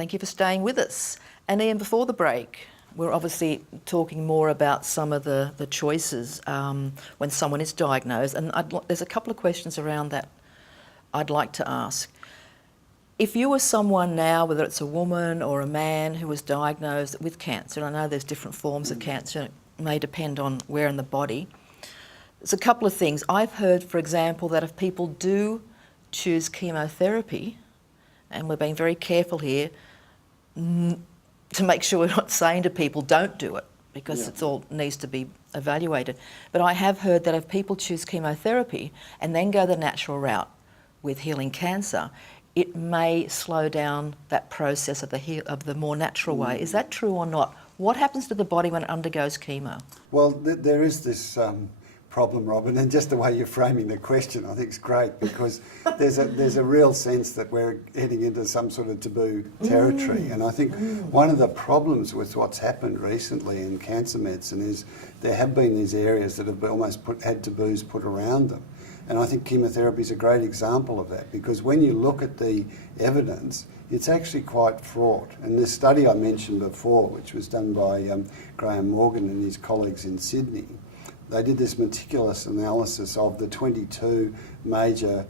Thank you for staying with us. And Ian, before the break, we're obviously talking more about some of the choices when someone is diagnosed, and there's a couple of questions around that I'd like to ask. If you were someone now, whether it's a woman or a man who was diagnosed with cancer, I know there's different forms of cancer, it may depend on where in the body. There's a couple of things. I've heard, for example, that if people do choose chemotherapy, and we're being very careful here to make sure we're not saying to people, don't do it, because it's all needs to be evaluated. But I have heard that if people choose chemotherapy and then go the natural route with healing cancer, it may slow down that process of the more natural way. Is that true or not? What happens to the body when it undergoes chemo? Well, there is this problem, Robyn, and just the way you're framing the question I think is great, because there's a real sense that we're heading into some sort of taboo territory. And I think one of the problems with what's happened recently in cancer medicine is there have been these areas that have almost had taboos put around them. And I think chemotherapy is a great example of that, because when you look at the evidence, it's actually quite fraught. And this study I mentioned before, which was done by Graham Morgan and his colleagues in Sydney, they did this meticulous analysis of the 22 major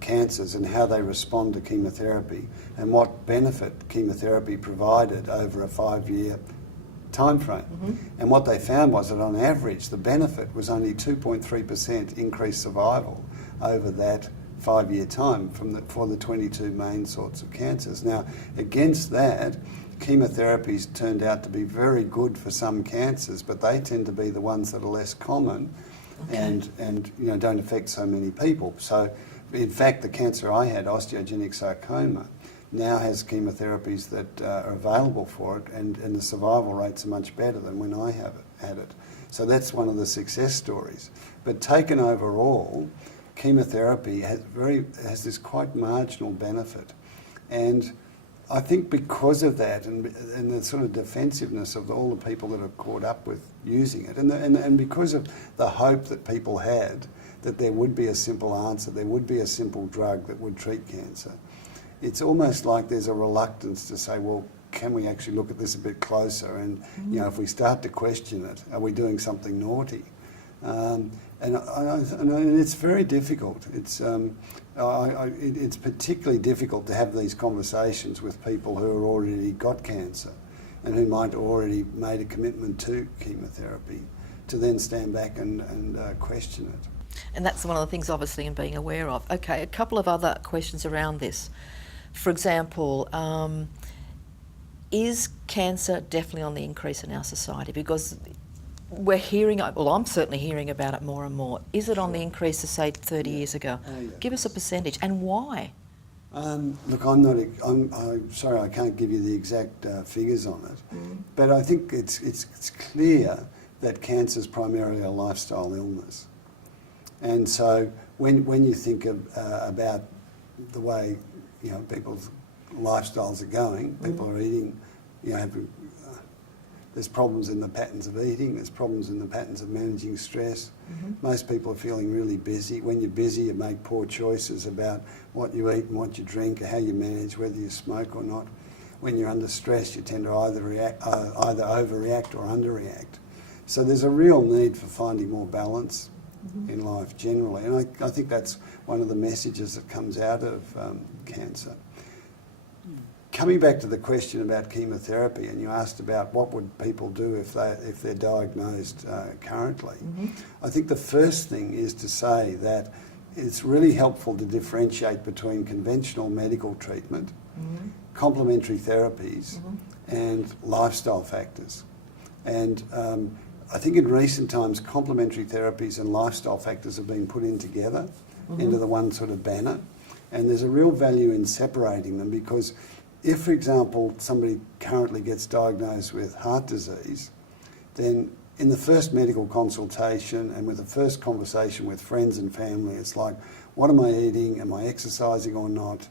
cancers and how they respond to chemotherapy and what benefit chemotherapy provided over a 5-year time frame. And what they found was that on average the benefit was only 2.3% increased survival over that 5-year time for the 22 main sorts of cancers. Now, against that, chemotherapies turned out to be very good for some cancers, but they tend to be the ones that are less common and don't affect so many people. So in fact, the cancer I had, osteogenic sarcoma, now has chemotherapies that are available for it, and the survival rates are much better than when I had it. So that's one of the success stories. But taken overall, chemotherapy has this quite marginal benefit. And I think because of that and the sort of defensiveness of all the people that are caught up with using it, and because of the hope that people had that there would be a simple answer, there would be a simple drug that would treat cancer, it's almost like there's a reluctance to say, well, can we actually look at this a bit closer? And if we start to question it, are we doing something naughty? And it's very difficult. It's particularly difficult to have these conversations with people who have already got cancer and who might already made a commitment to chemotherapy, to then stand back and question it. And that's one of the things, obviously, in being aware of. Okay, a couple of other questions around this. For example, is cancer definitely on the increase in our society? Because we're hearing, well, I'm certainly hearing about it more and more. Is it on the increase to, say, 30 years ago? Yes. Give us a percentage, and why? Look, I'm sorry, I can't give you the exact figures on it, but I think it's clear that cancer is primarily a lifestyle illness. And so when you think about the way people's lifestyles are going, people are eating, there's problems in the patterns of eating, there's problems in the patterns of managing stress. Most people are feeling really busy. When you're busy, you make poor choices about what you eat and what you drink, or how you manage, whether you smoke or not. When you're under stress, you tend to either overreact or underreact. So there's a real need for finding more balance in life generally. And I think that's one of the messages that comes out of cancer. Coming back to the question about chemotherapy, and you asked about what would people do if they're diagnosed currently, I think the first thing is to say that it's really helpful to differentiate between conventional medical treatment, complementary therapies, and lifestyle factors. And I think in recent times, complementary therapies and lifestyle factors have been put in together into the one sort of banner. And there's a real value in separating them, because if, for example, somebody currently gets diagnosed with heart disease, then in the first medical consultation and with the first conversation with friends and family, it's like, what am I eating? Am I exercising or not?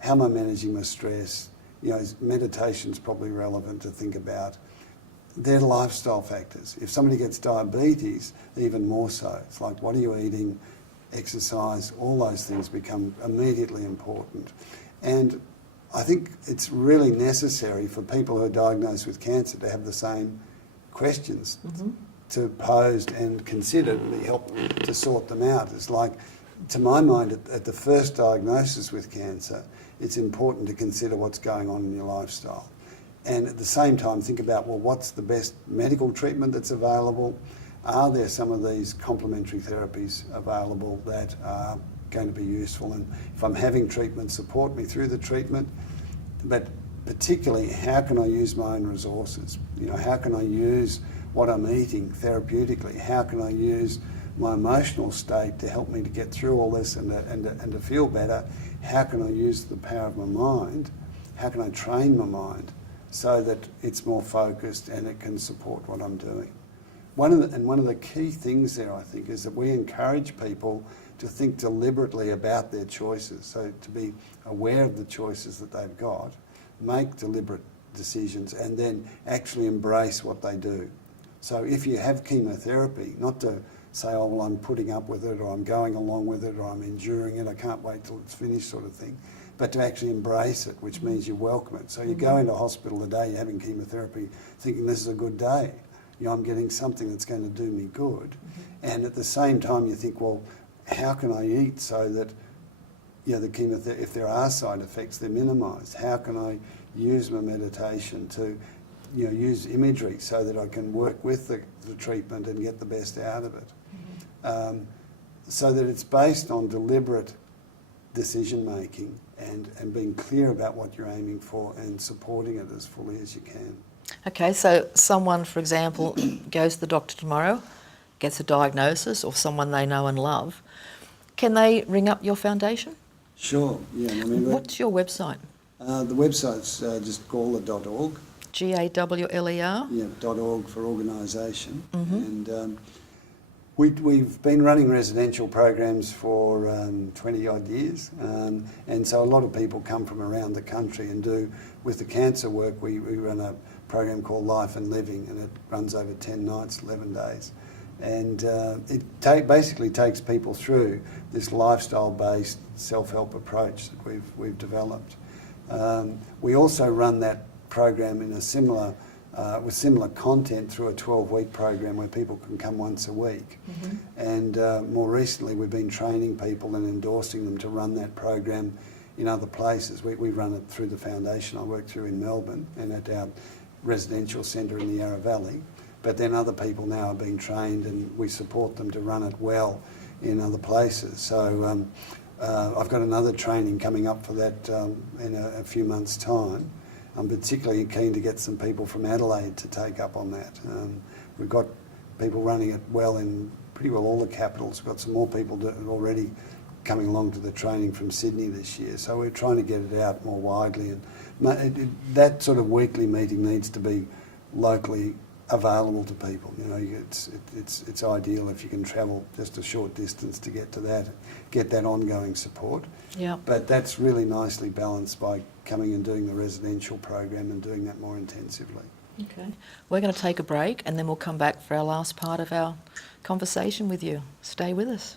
How am I managing my stress? Meditation's probably relevant to think about. They're lifestyle factors. If somebody gets diabetes, even more so. It's like, what are you eating? Exercise, all those things become immediately important. And I think it's really necessary for people who are diagnosed with cancer to have the same questions to posed and considered and help to sort them out. It's like, to my mind, at the first diagnosis with cancer, it's important to consider what's going on in your lifestyle. And at the same time, think about, well, what's the best medical treatment that's available? Are there some of these complementary therapies available that are going to be useful? And if I'm having treatment, support me through the treatment. But particularly, how can I use my own resources? You know, how can I use what I'm eating therapeutically? How can I use my emotional state to help me to get through all this and to feel better? How can I use the power of my mind? How can I train my mind so that it's more focused and it can support what I'm doing? One of the key things there, I think, is that we encourage people to think deliberately about their choices, so to be aware of the choices that they've got, make deliberate decisions, and then actually embrace what they do. So if you have chemotherapy, not to say, oh, well, I'm putting up with it, or I'm going along with it, or I'm enduring it, I can't wait till it's finished sort of thing, but to actually embrace it, which means you welcome it. So you go into hospital today, you're having chemotherapy, thinking this is a good day. You know, I'm getting something that's going to do me good. And at the same time, you think, well, how can I eat so that, you know, the chemotherapy, if there are side effects, they're minimised? How can I use my meditation to, you know, use imagery so that I can work with the treatment and get the best out of it? So that it's based on deliberate decision making and being clear about what you're aiming for and supporting it as fully as you can. Okay, so someone, for example, goes to the doctor tomorrow, gets a diagnosis, or someone they know and love. Can they ring up your foundation? Sure, yeah. I mean, what's your website? The website's just gawler.org. Gawler? Yeah, .org for organisation. And we've been running residential programs for 20 odd years, and so a lot of people come from around the country and do, with the cancer work, we run a program called Life and Living, and it runs over 10 nights, 11 days. And it basically takes people through this lifestyle-based self-help approach that we've developed. We also run that program in a similar with similar content through a 12-week program where people can come once a week. And more recently, we've been training people and endorsing them to run that program in other places. We run it through the foundation I work through in Melbourne and at our residential centre in the Yarra Valley. But then other people now are being trained, and we support them to run it well in other places. So I've got another training coming up for that in a few months' time. I'm particularly keen to get some people from Adelaide to take up on that. We've got people running it well in pretty well all the capitals. We've got some more people already coming along to the training from Sydney this year. So we're trying to get it out more widely. And that sort of weekly meeting needs to be locally available to people. You know, it's ideal if you can travel just a short distance to get to that, get that ongoing support. Yeah. But that's really nicely balanced by coming and doing the residential program and doing that more intensively. Okay. We're going to take a break, and then we'll come back for our last part of our conversation with you. Stay with us.